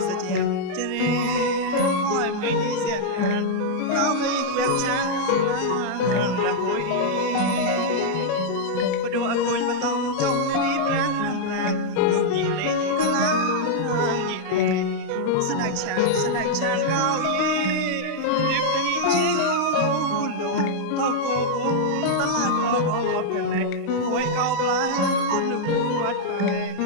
của sự chiến Cho nên mọi mình đi diễn Bao vì quyết chắc là vui Và đùa khôi và tông trong nơi đi bán hàng làng Đồ nhị có lá hoàng nhị lệ Sẽ đại tràng, cao y Điệp thị chí ngô lộ Thao cô bụng, ta là cơ bộ ngọt gần này cao bái, con đường vua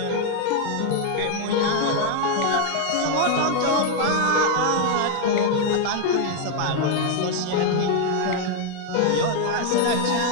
Grand Prix of Ireland Society. Your